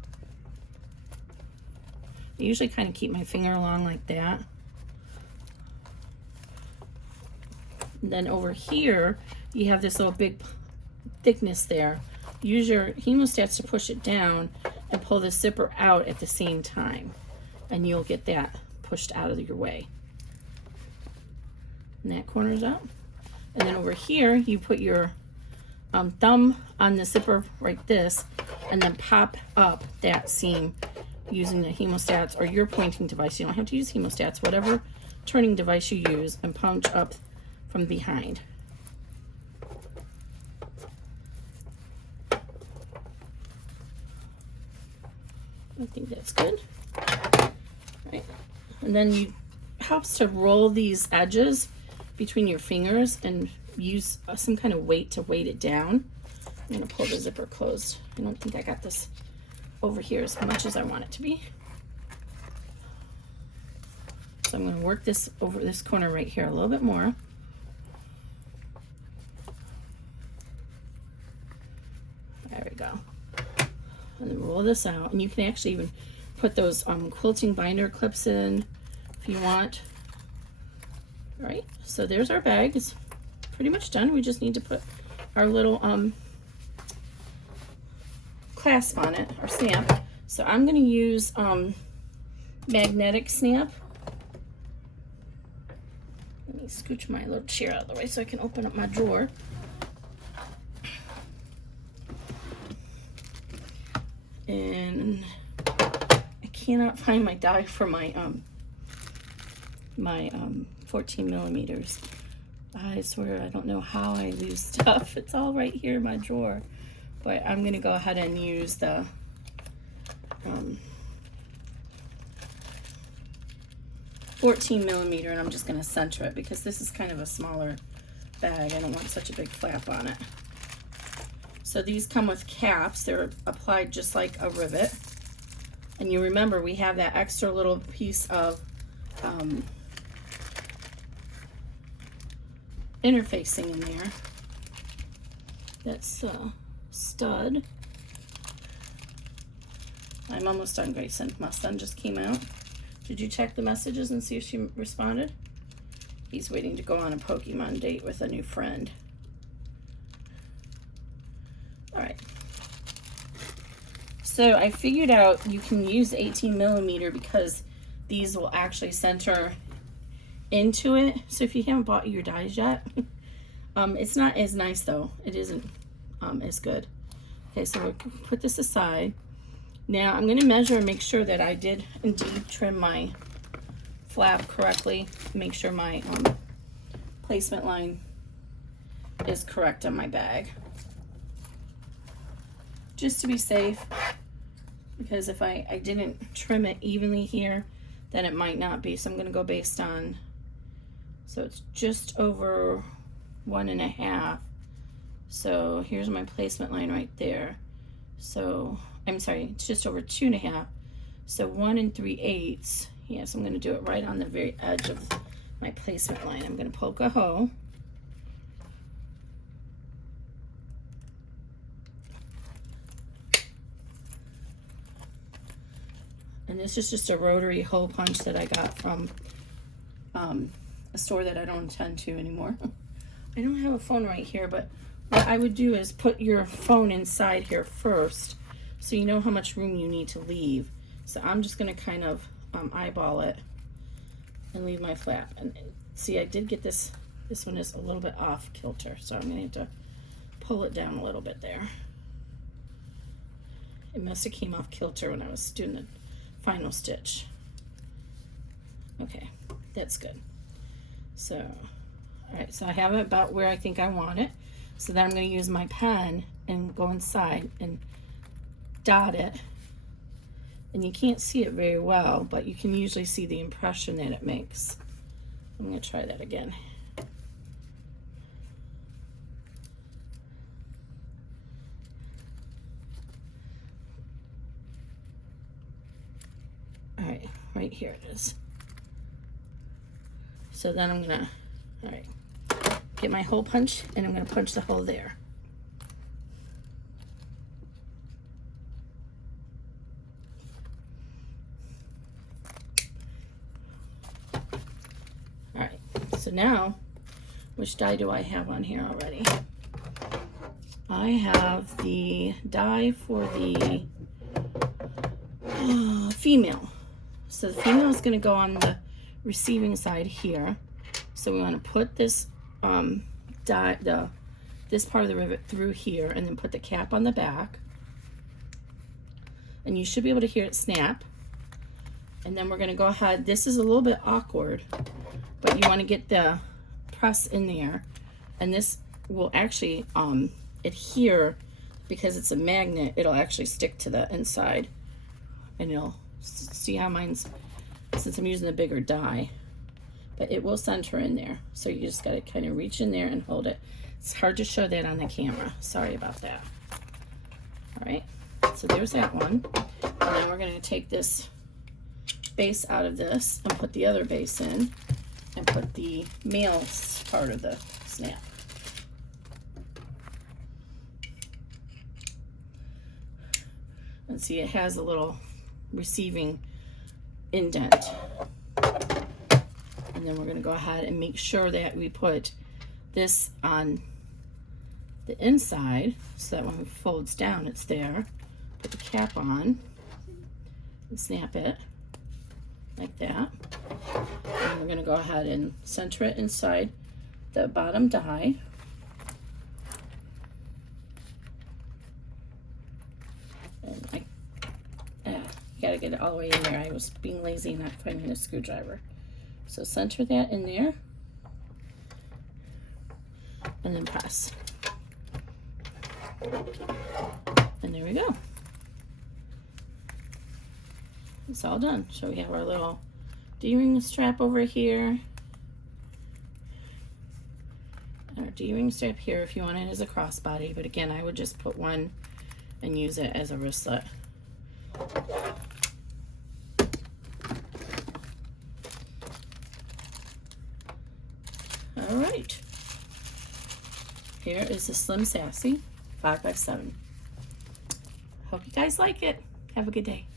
I usually kind of keep my finger along like that. And then over here, you have this little big thickness there. Use your hemostats to push it down and pull the zipper out at the same time. And you'll get that pushed out of your way. And that corner's out. And then over here, you put your thumb on the zipper like this, and then pop up that seam using the hemostats or your pointing device. You don't have to use hemostats, whatever turning device you use, and punch up from behind. I think that's good. Right. And then you helps to roll these edges between your fingers and use some kind of weight to weight it down. I'm going to pull the zipper closed. I don't think I got this over here as much as I want it to be. So I'm going to work this over this corner right here a little bit more. There we go. And then roll this out. And you can actually even put those quilting binder clips in if you want. All right, so there's our bag. It's pretty much done. We just need to put our little clasp on it, or snap. So I'm going to use magnetic snap. Let me scooch my little chair out of the way so I can open up my drawer. And I cannot find my die for my 14 millimeters. I swear I don't know how I lose stuff. It's all right here in my drawer. But I'm going to go ahead and use the 14 millimeter, and I'm just going to center it because this is kind of a smaller bag. I don't want such a big flap on it. So these come with caps. They're applied just like a rivet. And you remember we have that extra little piece of interfacing in there. That's stud. I'm almost done, Grayson. My son just came out. Did you check the messages and see if she responded? He's waiting to go on a Pokemon date with a new friend. All right. So I figured out you can use 18 millimeter because these will actually center into it. So if you haven't bought your dies yet, it's not as nice though. It isn't as good. Okay, so we'll put this aside. Now I'm going to measure and make sure that I did indeed trim my flap correctly. Make sure my placement line is correct on my bag. Just to be safe, because if I didn't trim it evenly here, then it might not be. So I'm going to go based on, so it's just over 1.5. So here's my placement line right there. So I'm sorry, it's just over 2.5. So 1 3/8. Yes, I'm going to do it right on the very edge of my placement line. I'm going to poke a hole. And this is just a rotary hole punch that I got from a store that I don't attend to anymore. I don't have a phone right here, but what I would do is put your phone inside here first so you know how much room you need to leave. So I'm just going to kind of eyeball it and leave my flap. And see, I did get this one is a little bit off kilter, so I'm going to have to pull it down a little bit there. It must have came off kilter when I was doing the final stitch. Okay, that's good. So, all right, so I have it about where I think I want it. So then I'm going to use my pen and go inside and dot it. And you can't see it very well, but you can usually see the impression that it makes. I'm going to try that again. All right, right here it is. So then I'm going to, all right, get my hole punch, and I'm going to punch the hole there. All right, so now, which die do I have on here already? I have the die for the female. So the female is going to go on the receiving side here. So we want to put this this part of the rivet through here, and then put the cap on the back. And you should be able to hear it snap. And then we're going to go ahead. This is a little bit awkward, but you want to get the press in there, and this will actually adhere because it's a magnet. It'll actually stick to the inside, and you'll see how mine's, since I'm using the bigger die, but it will center in there. So you just got to kind of reach in there and hold it. It's hard to show that on the camera. Sorry about that. All right, so there's that one. And then we're going to take this base out of this and put the other base in, and put the male part of the snap. And see, it has a little receiving indent. And then we're going to go ahead and make sure that we put this on the inside so that when it folds down, it's there. Put the cap on and snap it like that. And we're going to go ahead and center it inside the bottom die. And you gotta get it all the way in there. I was being lazy and not finding a screwdriver. So center that in there, and then press. And there we go. It's all done. So we have our little D-ring strap over here. Our D-ring strap here if you want it as a crossbody, but again, I would just put one and use it as a wristlet. All right. Here is the Slim Sassy 5x7. Hope you guys like it. Have a good day.